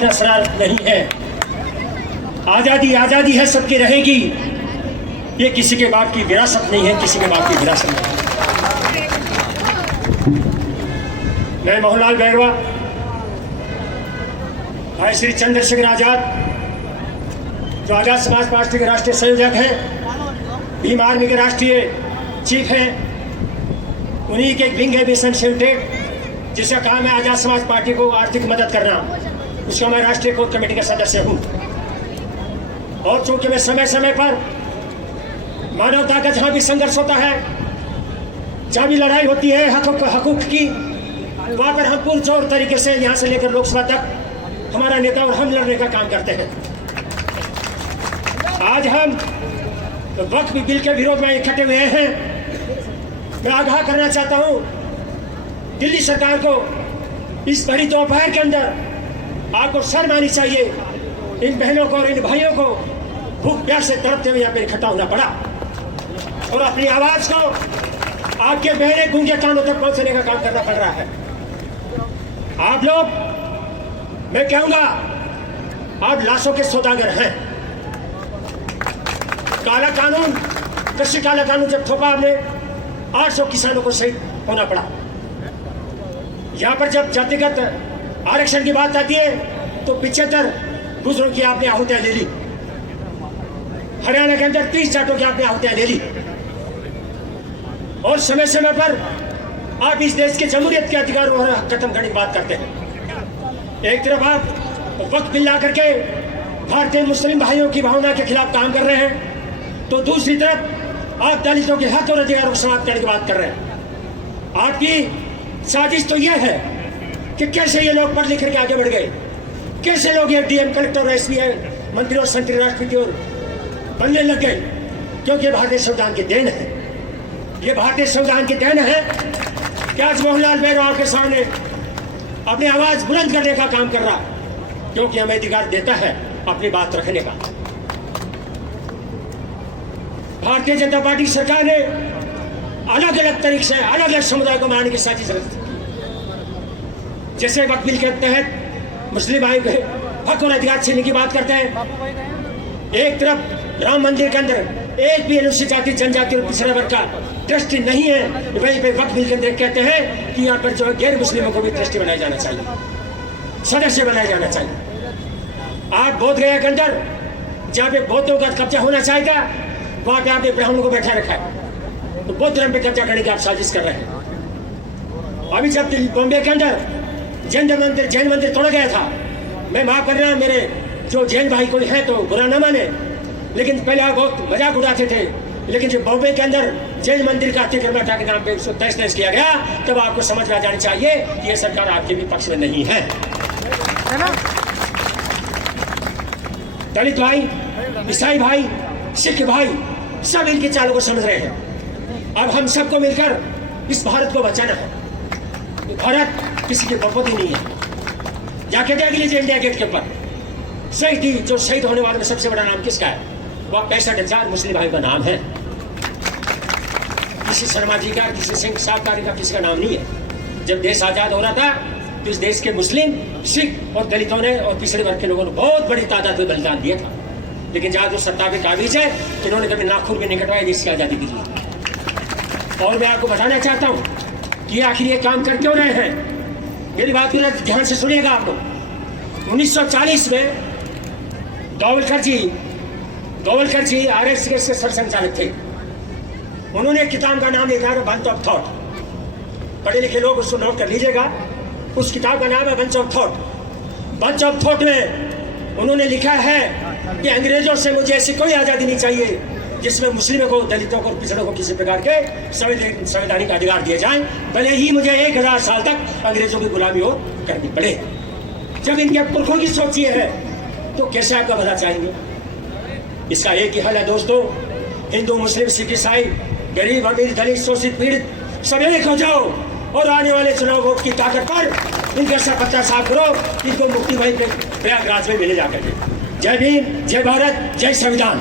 अपना शरारत नहीं है। आज़ादी आज़ादी है, सबकी रहेगी। ये किसी के बाप की विरासत नहीं है, किसी के बाप की विरासत नहीं। मैं मोहनलाल बैरवा, भाई श्री चंद्रशेखर आजाद, जो आजाद समाज पार्टी के राष्ट्रीय संयोजक हैं, भीम आर्मी के राष्ट्रीय चीफ हैं, उन्हीं के एक विंग है मिशन शिल्टेड, जिसका काम है आजाद समाज पार्टी को आर्थिक मदद करना। उसका मैं राष्ट्रीय कोर कमेटी का सदस्य हूं। और चूंकि मैं समय समय पर मानवता का जहां भी संघर्ष होता है, जहां भी लड़ाई होती है हकूक की, वहां पर हम पुरजोर तरीके से यहां से लेकर लोकसभा तक हमारा नेता और हम लड़ने का काम करते हैं। आज हम वक्फ बिल के विरोध में इकट्ठे हुए हैं। मैं आगाह करना चाहता हूं दिल्ली सरकार को, इस भरी दोपहर के अंदर आपको शर्म आनी चाहिए। इन बहनों को और इन भाइयों को भूख प्यास से तड़पते हुए यहाँ पे इकट्ठा होना पड़ा और अपनी आवाज को आपके बहने गूंगे कानों तक पहुंचने का काम करना पड़ रहा है। आप लोग, मैं कहूंगा, आप लाशों के सौदागर हैं। काला कानून, कृषि काला कानून जब थोपा आपने, 800 किसानों को शहीद होना पड़ा। यहां पर जब जातिगत आरक्षण की बात आती है तो 75 दूसरों की आपने आहुतियां ले ली। हरियाणा के अंदर 30 जाटों की आपने आहुतियां ले ली। और समय समय पर आप इस देश के जमहूरियत के अधिकारों और खत्म करने की बात करते हैं। एक तरफ आप वक्त बिल ला करके भारतीय मुस्लिम भाइयों की भावना के खिलाफ काम कर रहे हैं, तो दूसरी तरफ आप दलितों के हक और अधिकारों को समाप्त करने की बात कर रहे हैं। आपकी साजिश तो यह है कि कैसे ये लोग पढ़ लिख करके आगे बढ़ गए, कैसे लोग ये डीएम, कलेक्टर और एसपी मंत्री और संतरी राष्ट्रपति और बनने लग गए, क्योंकि ये भारतीय संविधान की देन है। ये भारतीय संविधान की देन है कि आज मोहनलाल बैरवा आपके सामने अपनी आवाज बुलंद करने का काम कर रहा है, क्योंकि हमें अधिकार देता है अपनी बात रखने का। भारतीय जनता पार्टी सरकार ने अलग अलग तरीके से अलग अलग समुदाय को मारने की साजिश रची। जैसे वक्त बिल के तहत मुस्लिम भाई के हक और अधिकार छीनने की बात करते हैं। एक तरफ राम मंदिर के अंदर एक भी अनुसूचित जाति, जनजाति और पिछड़ा वर्ग का ट्रस्टी नहीं है, वहीं पे वक्त बिल के अंदर कहते हैं कि यहाँ पर जो गैर मुस्लिमों को भी ट्रस्टी बनाया जाना चाहिए, सदस्य बनाया जाना चाहिए। आप बोध गया के अंदर जहाँ पे बौद्धों का कब्जा होना चाहिए था, वहां पे आपने ब्राह्मणों को बैठा रखा है, तो बौद्ध धर्म पे कब्जा करने की आप साजिश कर रहे हैं। अभी जब बॉम्बे के अंदर जैन मंदिर तोड़ा गया था, मैं माफ कर रहा, मेरे जो जैन भाई कोई है तो बुरा न माने, लेकिन पहले आप बहुत मजाक उड़ाते थे, लेकिन जब बॉम्बे के अंदर जैन मंदिर का अतिक्रमण के नाम पे उसको तहस किया गया, तब आपको समझ में आ जानी चाहिए कि यह सरकार आपके भी पक्ष में नहीं है। दलित भाई, ईसाई भाई, सिख भाई सब इनके चालों को समझ रहे हैं। अब हम सबको मिलकर इस भारत को बचाना है। भारत किसी की बपौती नहीं है। जाके देख लीजिए इंडिया गेट के ऊपर शहीद, जो शहीद होने वाले में सबसे बड़ा नाम किसका है? वह 65,000 मुस्लिम भाई का नाम है। किसी शर्मा जी का, किसी सिंह साहबकारी का किसी का नाम नहीं है। जब देश आजाद हो रहा था तो इस देश के मुस्लिम, सिख और दलितों ने और पिछड़े वर्ग के लोगों ने बहुत बड़ी तादाद में बलिदान दिया था। लेकिन जहां जो सत्ता पे काबिज है, इन्होंने कभी नाखून भी नहीं कटवाया देश की आजादी के लिए। और मैं आपको बताना चाहता हूं कि आखिर ये काम कर क्यों रहे हैं। मेरी बात को ध्यान से सुनिएगा आप लोग। 1940 में गोवलकर जी आरएसएस के सरसंघचालक थे। उन्होंने किताब का नाम लिखा है बंच ऑफ थॉट। पढ़े लिखे लोग उसको नोट कर लीजिएगा। उस किताब का नाम है bunch of thought. Bunch of thought में उन्होंने लिखा है कि अंग्रेजों से मुझे ऐसी कोई आजादी नहीं चाहिए जिसमें मुस्लिमों को, दलितों को, पिछड़ों को किसी प्रकार के संवैधानिक अधिकार दिए जाएं, भले ही मुझे 1000 साल तक अंग्रेजों की गुलामी हो करनी पड़े। जब इनके पुरखों की सोच ये है तो कैसे आपका भला चाहेंगे? इसका एक ही हल है दोस्तों, हिंदू, मुस्लिम, सिख, ईसाई, गरीब, अमीर, दलित, शोषित, पीड़ित सब एक हो जाओ और आने वाले चुनाव वोट की ताकत पर इनका सब पत्ता साफ करो। इनको मुक्ति भाई प्रयागराज में मिले जाकर। जय भीम, जय भारत, जय संविधान।